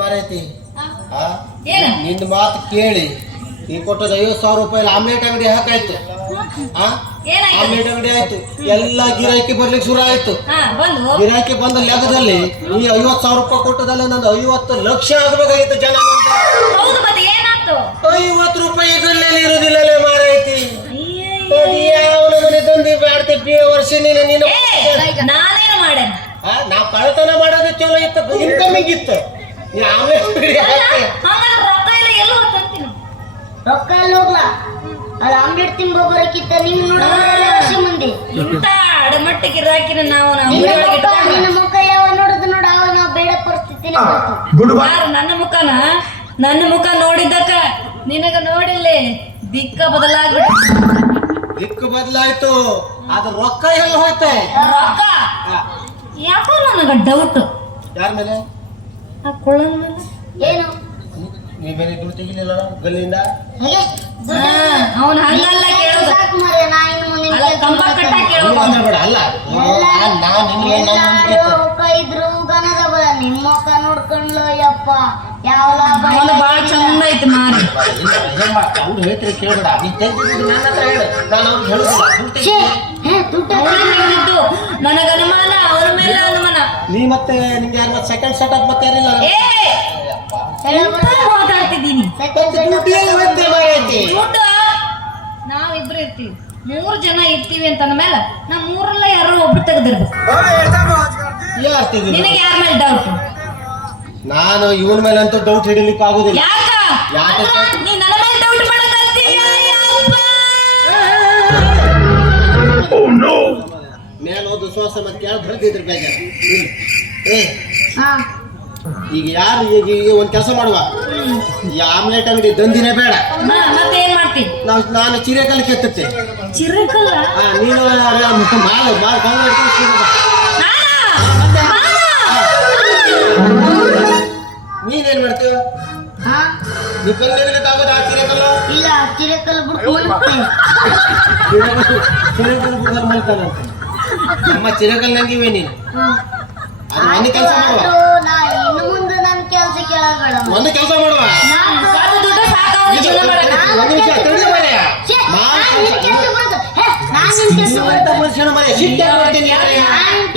ಮಾರೈತಿ. ಆ? ಏನ? ನಿಂದ ಮಾತು ಕೇಳಿ. ಈ ಕೊಟ್ಟದ ಐವತ್ತು ಸಾವಿರ ರೂಪಾಯಿ ಆಮ್ಲೆಟ್ ಅಂಗಡಿ ಹಾಕಾಯ್ತು. ಆಮ್ಲೆಟ್ ಅಂಗಡಿ ಆಯ್ತು. ಎಲ್ಲ ಗಿರಾಕಿ ಬರ್ಲಿಕ್ಕೆ ಶುರು ಆಯ್ತು. ಗಿರಾಕಿ ಬಂದ ಲೆಕ್ಕದಲ್ಲಿ ಈ ಐವತ್ತು ಸಾವಿರ ರೂಪಾಯಿ ಕೊಟ್ಟದಲ್ಲ ನಂದು ಐವತ್ತು ಲಕ್ಷ ಆಗ್ಬೇಕಾಗಿತ್ತು ಜನ ಐವತ್ತು ರೂಪಾಯಿ ಇದರಲ್ಲಿ ಇರುದಿಲ್ಲಲೇ ಮಾರೈತಿ. ಯಾವ ತಂದಿ ಬ್ಯಾಡ್ತಿ ವರ್ಷ ನೀನು ನೀನು ನಾವ್ ಕಳ್ತನ ಮಾಡೋದು ಚಲೋ ಇತ್ತು ಇನ್ಕಮಿಂಗ್ ಇತ್ತು. ರೊಕ್ಕ ಎಲ್ಲ ಎಲ್ಲೋ ತಂತೀನಿ ರೊಕ್ಕ ಅಲ್ಲಿ ಹೋಗ್ಲ? ಅದು ಆಮ್ಲೆಟ್ ತಿಂಬ ಬರಕಿತ್ತ ನಿಮ್ ನೋಡಿದ್ರೆ ವರ್ಷ ಮಂದಿ. ಇಂತ ಅಡಮಟ್ಟಿಗೆ ಇರಾಕಿನ ನಾವು ನಿನ್ನ ಮುಖ ನಿನ್ನ ಮುಖ ಯಾವ ನೋಡುದು ನೋಡ ಅವ ನಾವು ಬೇಡ ಪರಿಸ್ಥಿತಿ ನನ್ನ ಮುಖನ? ನನ್ನ ಮುಖ ನೋಡಿದ್ದಕ್ಕ? ನಿನಗ ನೋಡಿಲ್ಲೇ ದಿಕ್ಕ ಬದಲಾಗ್ಬಿಟ್ಟು. ದಿಕ್ಕು ಬದಲಾಯ್ತು ಅದು ರೊಕ್ಕ ಎಲ್ಲ ಹೋಯ್ತೆ? ರೊಕ್ಕ? ಯಾಕೋ ನನಗ ಡೌಟ್ ಯಾರ ಮೇಲೆ? ಆ ಕುಳ್ಳನ್ ಮೇಲೆ ಏನು? ನೀ ಬೇರೆ ದುಡ್ಡು ತೆಗಿಲಿಲ್ಲ ಗಲ್ಲಿಂದ? ಅವನ ಹಂಗಲ್ಲ ಕೇಳೋದು. ಅಲ್ಲ ಕಂಬ. ಕೇಳೋದು. ಅಲ್ಲ. ನಾನು ಇದ್ರು ನಿಮ್ಮ ಮುಖ ನೋಡ್ಕೊಂಡ್ಲು ಯಪ್ಪ. ಯಾವ ಲಾಭ ಅವನು ಬಹಳ ಚಂದ ಐತಿ ಮಾರಿ? ಅವ್ರು ಕೇಳ್ಬೇಡ. ನೀನ್ ತೆಗ್ದಿದ್ದು ನನ್ನ ಹತ್ರ ಹೇಳು. ನಾನು ಅವ್ರಿಗೆ ಹೇಳುದಿಲ್ಲ. ದುಡ್ಡು ತೆಗಿ. ಛೇ, ಹೇ, ದುಡ್ಡು ಅವನು ಹೇಳಿದ್ದು ನನಗ ಅನುಮಾನ ಅವನ ಮೇಲೆ ಅನುಮಾನ ನೀ ಮತ್ತೆ ನಿಮ್ಗೆ ಯಾರು ಮತ್ತೆ ಸೆಕೆಂಡ್ ಸೆಟಪ್ ಮತ್ತೆ ಯಾರಿಲ್ಲ? ಮಾತಾಡ್ತಿದ್ದೀನಿ ನಾವಿಬ್ರು ಇರ್ತೀವಿ. ಮೂರು ಜನ ಇರ್ತೀವಿ ಅಂತ ಅಂದ್ಮೇಲೆ ನಾ ಮೂರಲ್ಲ ಯಾರೋ ಒಬ್ರು ತೆಗೆದಿರ್ಬೇಕು? ನಿನಗೆ ಯಾರ ಮೇಲೆ ಡೌಟ್ ನಾನು ಇವನ ಮೇಲೆ ಅಂತೂ ಡೌಟ್ ಹಿಡಿಲಿಕ್ಕೆ ಆಗುದಿಲ್ಲ. ಯಾಕ? ಯಾಕೆ? ಅಲ್ಲ, ನೀ ನನ್ನ ಮೇಲೆ ಡೌಟ್ ಮಾಡಕತ್ತೀಯ ಯಪ್ಪ. ಮೇಲೆ ಹೋದ ಶ್ವಾಸ ಮತ್ತೆ ಕೇಳ ಬರ್ತಿದ್ರು ಬೇಗ? ಈಗ ಯಾರು ಈಗ ಈಗ ಒಂದ್ ಕೆಲಸ ಮಾಡುವ. ಈ ಆಮ್ಲೆಟ್ ಅಂಗಡಿ ದಂದಿನೇ ಬೇಡ. ಮತ್ತೆ ಏನ್ ಮಾಡ್ತಿ? ನಾವು ನಾನು ಚಿರೇಕಲ್ ಕೆತ್ತುತ್ತೆ ಚಿರಕಲ್ಲ? ಆ, ನೀನು? ಮಾಲು ನೀನೇನ್ ಮಾಡ್ತೀಯ ಕಲ್ಲು ಆ ಚಿರೇಕಲ್ಲು? ಇಲ್ಲ ಚಿರಕಲ್ ಬಿಟ್ಟು ಚಿರೇಕಲ್ ನಮ್ಮ ಚಿರೇಕಲ್ ನಂಗಿವೆ ನೀನು. ಅದು ಒಂದು ಕೆಲಸ ಮಾಡುವ. ಒಂದು ಮಾಡುವ.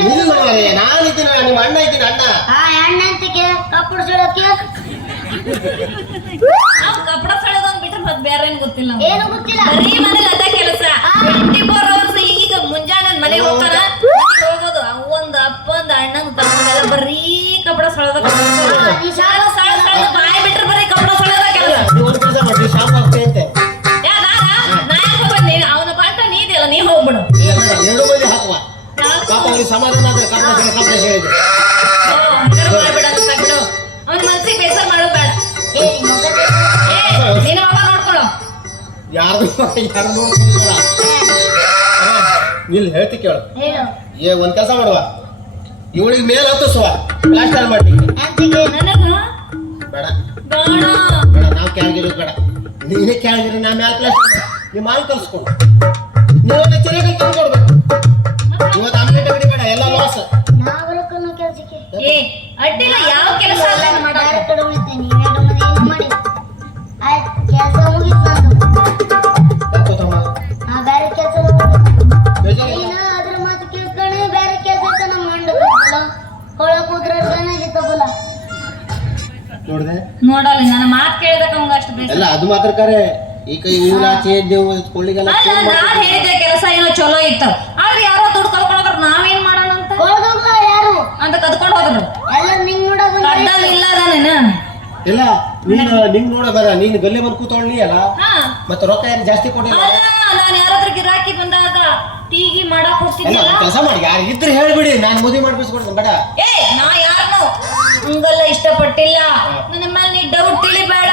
ಒಂದು ನಿನ್ ನಾನಿದ್ದೀನಿ ನಿಮ್ಮ ಅಣ್ಣ ಇದ್ದೀನಿ ಅಣ್ಣ. ಆ ಹೆಣ್ಣಂತಿಗೆ ಕಪ್ಪು ಸುಡಕ್ಕೆ ನಾವು ಕಪಡ ಸೆಳೆದೊಂದ್ ಬಿಟ್ರೆ ಮತ್ತೆ ಬೇರೆ ಏನ್ ಗೊತ್ತಿಲ್ಲ ಏನು ಗೊತ್ತಿಲ್ಲ. ಬರೀ ಮನೇಲಿ ಅದೇ ಕೆಲಸ. ಟ್ವೆಂಟಿ ಫೋರ್ ಅವರ್ಸ್ ಈಗ ಮುಂಜಾನೆ ಮನೆಗೆ ಹೋಗ್ತಾರ ಯಾರ್ದು? ಯಾರು ನೀನು ಇಲ್ಲಿ ಹೇಳ್ತಿ ಕೇಳು. ಏ ಒಂದ್ ಕೆಲಸ ಮಾಡುವ. ಇವಳಿಗೆ ಮೇಲೆ ಹತ್ತಿಸುವ. ಪ್ಲಾಸ್ಟರ್ ಮಾಡಿ. ಅಂತಿಗೆ ನನಗ? ಬೇಡ. ಬೇಡ. ನಾವು ಕೆಳಗಿರು ಬೇಡ. ನೀನೇ ಕೆಳಗಿರು ನಾ ಮ್ಯಾಲ ಕ್ಲಾಸ್ ನಿಮ್ಮ ಮಾಲ್ ಕಲ್ಸ್ಕೊಡು. ನೀವು ಚೆನ್ನಾಗಿ ತಂದ್ಕೊಡ್ಬೇಕು. ಇವತ್ತು ಆಮ್ಲೆಟ್ ಅಂಗಡಿ ಬೇಡ ಎಲ್ಲ ಲಾಸ್ ಏ ಅಡ್ಡಿಲ್ಲ ಯಾವ ಕೆಲಸ ಅಲ್ಲ ಮಾಡಿ ಆಯ್ತು ಕೆಲಸ ಮುಗಿತು ನೋಡಿದೆ. ನೋಡಲ್ಲ ನನ್ನ ಮಾತು ಕೇಳಿದಕ್ಕ ಅವಂಗ ಅಷ್ಟು ಬೇಸರ. ಎಲ್ಲ ಅದು ಮಾತ್ರ ಕರೆ. ಕೊಳ್ಳಿಗೆಲ್ಲ ಅಲ್ಲ ನಾನ್ ಹೇಳಿದ ಕೆಲಸ ಏನೋ ಚಲೋ ಇತ್ತು. ಆದ್ರೆ ಯಾರೋ ದುಡ್ಡು ಕರ್ಕೊಂಡು ನಾವೇನ್ ಮಾಡೋಣ ಅಂತ? ಯಾರು? ಅಂತ ಕದ್ಕೊಂಡು ಹೋದ್ರು. ಎಲ್ಲ ನಿಂಗ್ ನೋಡ ಬಂದ ಇಲ್ಲ ಇಲ್ಲ ನೀನು ನಿಂಗ್ ನೋಡ ಬರ ನೀನು ಗಲ್ಲೆ ಬಂದು ಕೂತ್ಕೊಳ್ಳಿ ಅಲ್ಲ. ಹಾ. ಮತ್ತೆ ರೊಕ್ಕ ಏನು ಜಾಸ್ತಿ ಕೊಟ್ಟಿಲ್ಲ ಅಲ್ಲ. ನಾನು ಯಾರಾದ್ರೂ ಗಿರಾಕಿ ಬಂದಾಗ ಟೀಗಿ ಮಾಡಕ್ ಕೆಲಸ ಮಾಡಿ. ಯಾರು ಇದ್ರೆ ಹೇಳ್ಬಿಡಿ. ನಾನು ಮದುವೆ ಮಾಡ್ಬಿಸ್ಕೊಡ್ತೀನಿ ಬೇಡ. ಹಂಗಲ್ಲ ಇಷ್ಟಪಟ್ಟಿಲ್ಲ. ನನ್ನ ಮೇಲೆ ನೀ ಡೌಟ್ ತಿಳಿಬೇಡ